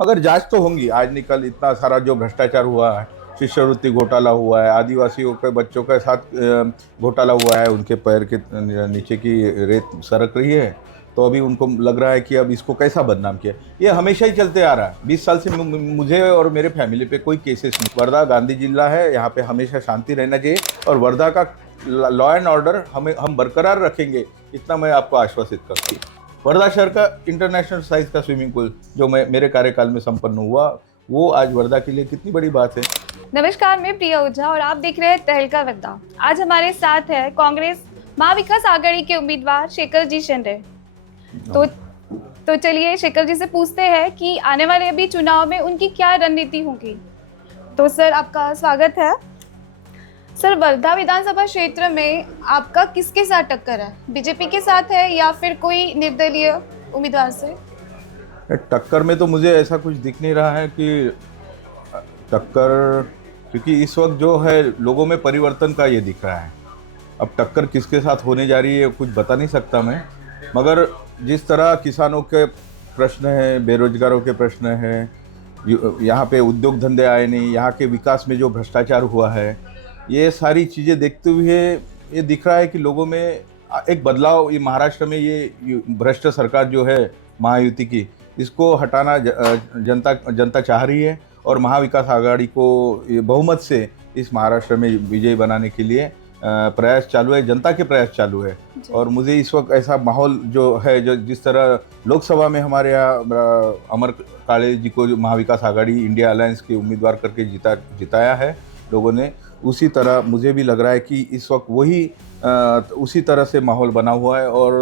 मगर जांच तो होंगी, आज निकल इतना सारा जो भ्रष्टाचार हुआ है, शिष्यवृत्ति घोटाला हुआ है, आदिवासियों के बच्चों के साथ घोटाला हुआ है, उनके पैर के नीचे की रेत सरक रही है। तो अभी उनको लग रहा है कि अब इसको कैसा बदनाम किया। ये हमेशा ही चलते आ रहा है, 20 साल से मुझे और मेरे फैमिली पे कोई केसेस नहीं। वर्धा गांधी जिला है, यहाँ पे हमेशा शांति रहना चाहिए और वर्धा का लॉ एंड ऑर्डर हम बरकरार रखेंगे, इतना मैं आपको आश्वासित करता हूँ। वर्धा शहर का इंटरनेशनल साइज का स्विमिंग पूल जो मेरे कार्यकाल में संपन्न हुआ, वो आज वर्धा के लिए कितनी बड़ी बात है। नमस्कार, मैं प्रिया ओझा और आप देख रहे हैं तहलका वर्धा। आज हमारे साथ है कांग्रेस महाविकास आघाड़ी के उम्मीदवार शेखर जी शिंदे। तो चलिए शेखर जी से पूछते हैं कि आने वाले अभी चुनाव में उनकी क्या रणनीति होगी। तो सर, आपका स्वागत है। सर, वर्धा विधानसभा क्षेत्र में आपका किसके साथ टक्कर है? बीजेपी के साथ है या फिर कोई निर्दलीय उम्मीदवार से? टक्कर में तो मुझे ऐसा कुछ दिख नहीं रहा है कि टक्कर, क्योंकि इस वक्त जो है लोगों में परिवर्तन का ये दिख रहा है। अब टक्कर किसके साथ होने जा रही है कुछ बता नहीं सकता मैं, मगर जिस तरह किसानों के प्रश्न हैं, बेरोजगारों के प्रश्न हैं, यहाँ पे उद्योग धंधे आए नहीं, यहाँ के विकास में जो भ्रष्टाचार हुआ है, ये सारी चीज़ें देखते हुए ये दिख रहा है कि लोगों में एक बदलाव, ये महाराष्ट्र में ये भ्रष्ट सरकार जो है महायुति की, इसको हटाना जनता चाह रही है और महाविकास आघाड़ी को बहुमत से इस महाराष्ट्र में विजयी बनाने के लिए प्रयास चालू है, जनता के प्रयास चालू है। और मुझे इस वक्त ऐसा माहौल जो है, जो जिस तरह लोकसभा में हमारे यहाँ अमर काळे जी को महाविकास आघाड़ी इंडिया अलायंस के उम्मीदवार करके जिताया है लोगों ने, उसी तरह मुझे भी लग रहा है कि इस वक्त वही उसी तरह से माहौल बना हुआ है और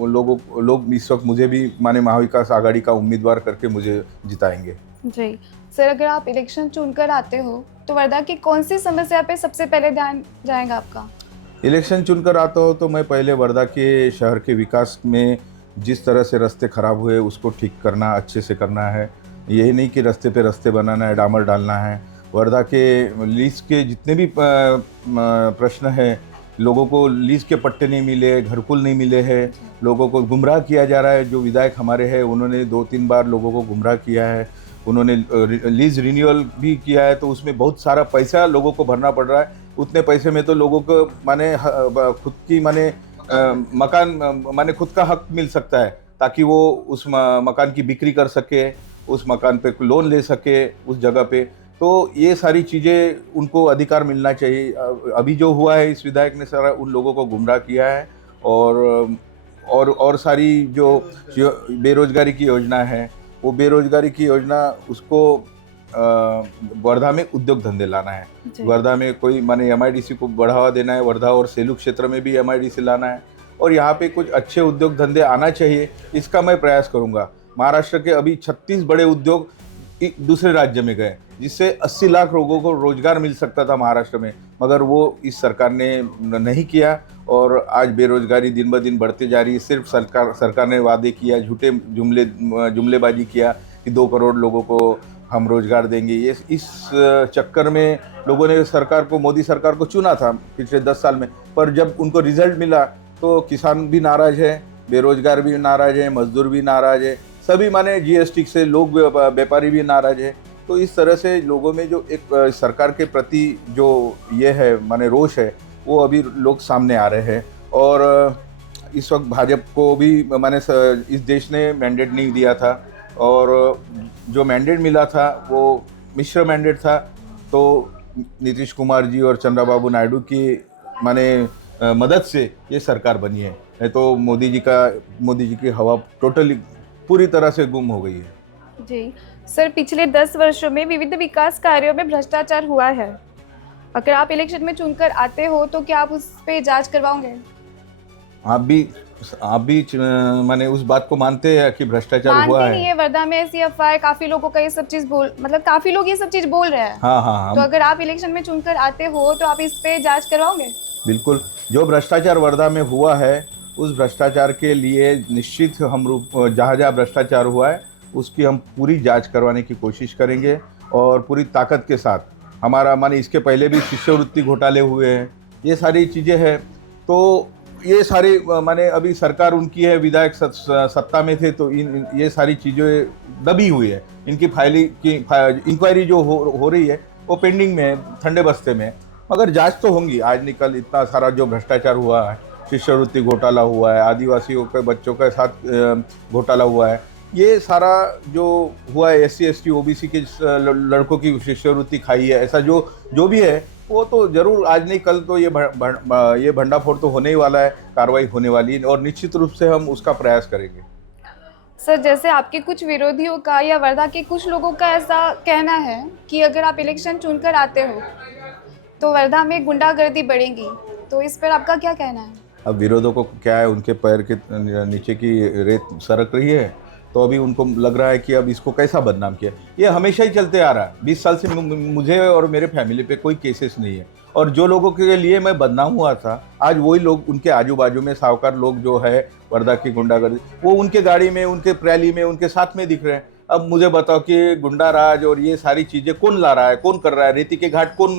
लोग इस वक्त मुझे भी माने महाविकास आघाड़ी का उम्मीदवार करके मुझे जिताएंगे। जी सर, अगर आप इलेक्शन चुनकर आते हो तो वर्धा की कौन सी समस्या पे सबसे पहले ध्यान जाएगा आपका? इलेक्शन चुनकर आता हो तो मैं पहले वर्धा के शहर के विकास में जिस तरह से रास्ते खराब हुए उसको ठीक करना, अच्छे से करना है। यही नहीं कि रास्ते पे रास्ते बनाना है, डामर डालना है। वर्धा के लीज के जितने भी प्रश्न हैं, लोगों को लीज के पट्टे नहीं मिले, घरकुल नहीं मिले हैं, लोगों को गुमराह किया जा रहा है। जो विधायक हमारे हैं उन्होंने 2-3 बार लोगों को गुमराह किया है। उन्होंने लीज रिन्यूअल भी किया है तो उसमें बहुत सारा पैसा लोगों को भरना पड़ रहा है। उतने पैसे में तो लोगों को माने खुद की मकान माने खुद का हक मिल सकता है, ताकि वो उस मकान की बिक्री कर सके, उस मकान पे लोन ले सके उस जगह पे। तो ये सारी चीज़ें उनको अधिकार मिलना चाहिए। अभी जो हुआ है, इस विधायक ने सारा उन लोगों को गुमराह किया है और सारी जो बेरोजगारी की योजना है, वो बेरोजगारी की योजना उसको वर्धा में उद्योग धंधे लाना है। वर्धा में कोई माने एमआईडीसी को बढ़ावा देना है, वर्धा और सेलू क्षेत्र में भी एमआईडीसी लाना है और यहाँ पे कुछ अच्छे उद्योग धंधे आना चाहिए, इसका मैं प्रयास करूँगा। महाराष्ट्र के अभी 36 बड़े उद्योग दूसरे राज्य में गए, जिससे 80 लाख लोगों को रोजगार मिल सकता था महाराष्ट्र में, मगर वो इस सरकार ने नहीं किया और आज बेरोजगारी दिन ब दिन बढ़ते जा रही है। सिर्फ सरकार ने वादे किया, झूठे जुमलेबाजी किया कि 2 करोड़ लोगों को हम रोजगार देंगे। ये इस चक्कर में लोगों ने सरकार को, मोदी सरकार को चुना था पिछले 10 साल में, पर जब उनको रिजल्ट मिला तो किसान भी नाराज है, बेरोजगार भी नाराज है, मजदूर भी नाराज है, सभी माने जीएसटी से लोग, व्यापारी भी नाराज है। तो इस तरह से लोगों में जो एक सरकार के प्रति जो ये है माने रोष है, वो अभी लोग सामने आ रहे हैं। और इस वक्त भाजपा को भी माने इस देश ने मैंडेट नहीं दिया था और जो मैंडेट मिला था वो मिश्र मैंडेट था। तो नीतीश कुमार जी और चंद्रबाबू नायडू की माने मदद से ये सरकार बनी है, नहीं तो मोदी जी की हवा टोटली पूरी तरह से गुम हो गई है। जी सर, पिछले 10 वर्षों में विविध विकास कार्यों में भ्रष्टाचार हुआ है। अगर आप इलेक्शन में चुनकर आते हो तो क्या आप उस पे जांच करवाओगे? आप भी माने उस बात को मानते हैं कि भ्रष्टाचार हुआ है? नहीं है, वर्धा में ऐसी अफवाह, काफी लोगों का ये सब चीज काफी लोग ये सब चीज बोल रहे हैं। हाँ। तो अगर आप इलेक्शन में चुनकर आते हो तो आप इस पे जांच करवाओगे? बिल्कुल, जो भ्रष्टाचार वर्धा में हुआ है उस भ्रष्टाचार के लिए निश्चित हम जहाँ भ्रष्टाचार हुआ है उसकी हम पूरी जांच करवाने की कोशिश करेंगे और पूरी ताकत के साथ। हमारा माने इसके पहले भी शिष्यवृत्ति घोटाले हुए हैं, ये सारी चीज़ें हैं। तो ये सारे माने अभी सरकार उनकी है, विधायक सत्ता में थे, तो ये सारी चीज़ें दबी हुई है। इनकी इंक्वायरी जो हो रही है वो पेंडिंग में है, ठंडे बस्ते में है। मगर जांच तो होंगी। आज निकल इतना सारा जो भ्रष्टाचार हुआ है, शिष्यवृत्ति घोटाला हुआ है, आदिवासियों के बच्चों के साथ घोटाला हुआ है, ये सारा जो हुआ है, SC ST OBC के लड़कों की शिष्यवृत्ति खाई है, ऐसा जो भी है वो तो जरूर आज नहीं कल तो ये भंडाफोड़ तो होने ही वाला है, कार्रवाई होने वाली है और निश्चित रूप से हम उसका प्रयास करेंगे। सर, जैसे आपके कुछ विरोधियों का या वर्धा के कुछ लोगों का ऐसा कहना है कि अगर आप इलेक्शन चुनकर आते हो तो वर्धा में गुंडागर्दी बढ़ेगी, तो इस पर आपका क्या कहना है? अब विरोधों को क्या है, उनके पैर के नीचे की रेत सरक रही है, तो अभी उनको लग रहा है कि अब इसको कैसा बदनाम किया। ये हमेशा ही चलते आ रहा है। 20 साल से मुझे और मेरे फैमिली पे कोई केसेस नहीं है, और जो लोगों के लिए मैं बदनाम हुआ था, आज वही लोग उनके आजू बाजू में साहूकार लोग जो है वर्धा की गुंडागर्दी, वो उनके गाड़ी में, उनके रैली में, उनके साथ में दिख रहे हैं। अब मुझे बताओ कि गुंडा राज और ये सारी चीज़ें कौन ला रहा है, कौन कर रहा है? रेती के घाट कौन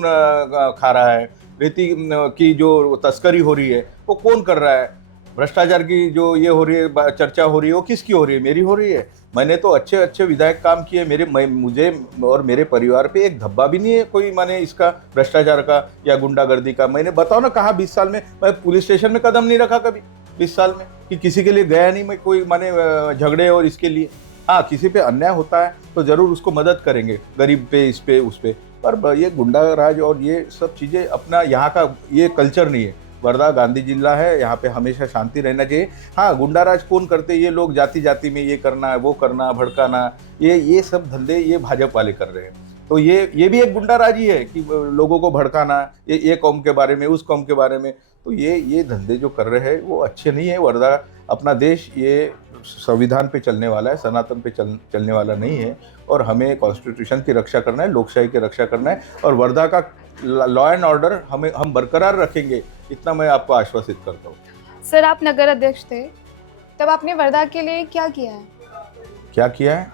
खा रहा है? रेती की जो तस्करी हो रही है वो कौन कर रहा है? भ्रष्टाचार की जो ये हो रही है, चर्चा हो रही है, वो किसकी हो रही है? मेरी हो रही है। मैंने तो अच्छे अच्छे विधायक काम किए। मुझे और मेरे परिवार पे एक धब्बा भी नहीं है कोई माने इसका, भ्रष्टाचार का या गुंडागर्दी का। मैंने बताओ ना, कहा 20 साल में मैं पुलिस स्टेशन में कदम नहीं रखा कभी 20 साल में, कि किसी के लिए गया नहीं मैं कोई माने झगड़े और इसके लिए। हाँ, किसी पे अन्याय होता है तो जरूर उसको मदद करेंगे, गरीब पे, इस पे, उस पे, पर ये गुंडा राज और ये सब चीज़ें अपना यहाँ का ये कल्चर नहीं है। वर्धा गांधी जिला है, यहाँ पे हमेशा शांति रहना चाहिए। हाँ, गुंडा राज कौन करते, ये लोग जाति जाति में ये करना है, वो करना, भड़काना, ये सब धंधे ये भाजपा वाले कर रहे हैं। तो ये भी एक गुंडा राज ही है कि लोगों को भड़काना, ये कौम के बारे में, उस कौम के बारे में। तो ये धंधे जो कर रहे हैं वो अच्छे नहीं है। वर्धा अपना देश ये संविधान पे चलने वाला है, सनातन पे चलने वाला नहीं है, और हमें कॉन्स्टिट्यूशन की रक्षा करना है, लोकशाही की रक्षा करना है, और वर्धा का लॉ एंड ऑर्डर हम बरकरार रखेंगे, इतना मैं आपको आश्वासित करता हूँ। सर, आप नगर अध्यक्ष थे, तब आपने वर्धा के लिए क्या किया है? क्या किया है?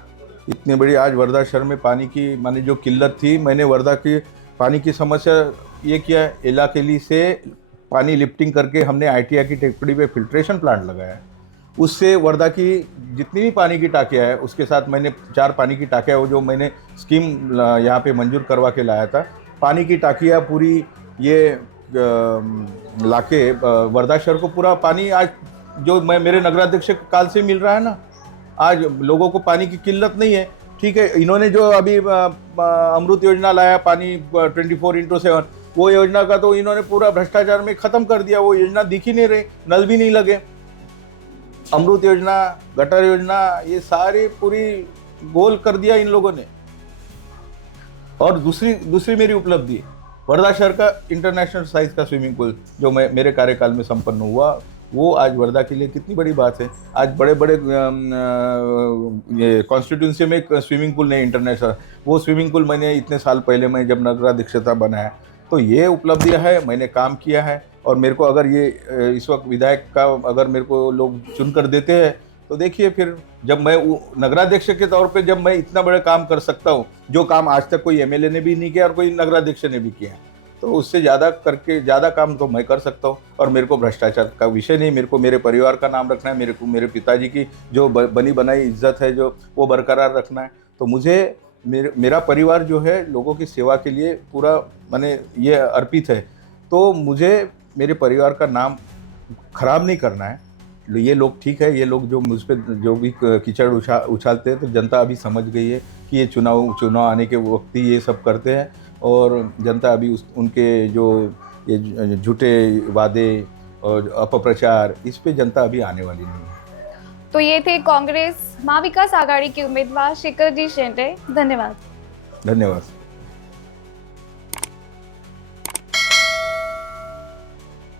इतनी बड़ी आज वर्धा शहर में पानी की माने जो किल्लत थी, मैंने वर्धा की पानी की समस्या ये किया है, इलाकेली से पानी लिफ्टिंग करके हमने ITI की टेकड़ी पे फिल्ट्रेशन प्लांट लगाया है। उससे वर्धा की जितनी भी पानी की टाकियाँ है, उसके साथ मैंने 4 पानी की टाकियाँ वो जो मैंने स्कीम यहाँ पे मंजूर करवा के लाया था, पानी की टाकियाँ पूरी ये लाके वर्धा शहर को पूरा पानी आज जो मेरे नगराध्यक्ष काल से मिल रहा है ना, आज लोगों को पानी की किल्लत नहीं है। ठीक है, इन्होंने जो अभी अमृत योजना लाया, पानी 24/7, वो योजना का तो इन्होंने पूरा भ्रष्टाचार में ख़त्म कर दिया। वो योजना दिख ही नहीं रही, नल भी नहीं लगे। अमृत योजना, गटर योजना, ये सारी पूरी गोल कर दिया इन लोगों ने। और दूसरी मेरी उपलब्धि, वर्धा शहर का इंटरनेशनल साइज का स्विमिंग पूल जो मेरे कार्यकाल में संपन्न हुआ, वो आज वर्धा के लिए कितनी बड़ी बात है। आज बड़े बड़े ये कॉन्स्टिट्यूंसी में एक स्विमिंग पूल नहीं इंटरनेशनल, वो स्विमिंग पूल मैंने इतने साल पहले मैं जब नगराध्यक्षता बनाया, तो ये उपलब्धियां है, मैंने काम किया है। और मेरे को अगर ये इस वक्त विधायक का अगर मेरे को लोग चुनकर देते हैं, तो देखिए फिर जब मैं नगराध्यक्ष के तौर पे जब मैं इतना बड़ा काम कर सकता हूँ, जो काम आज तक कोई MLA ने भी नहीं किया और कोई नगराध्यक्ष ने भी किया, तो उससे ज़्यादा काम तो मैं कर सकता हूँ। और मेरे को भ्रष्टाचार का विषय नहीं, मेरे को मेरे परिवार का नाम रखना है, मेरे को मेरे पिताजी की जो बनी बनाई इज्जत है जो वो बरकरार रखना है। तो मुझे मेरा परिवार जो है लोगों की सेवा के लिए पूरा माने ये अर्पित है, तो मुझे मेरे परिवार का नाम खराब नहीं करना है। ये लोग ठीक है, ये लोग जो मुझ पर जो भी कीचड़ उछालते हैं, तो जनता अभी समझ गई है कि ये चुनाव आने के वक्त ही ये सब करते हैं, और जनता अभी उनके जो ये झूठे वादे और अपप्रचार, इस पे जनता अभी आने वाली नहीं है। तो ये थे कांग्रेस महाविकास आघाड़ी के उम्मीदवार शेखर जी शेंडे। धन्यवाद। धन्यवाद।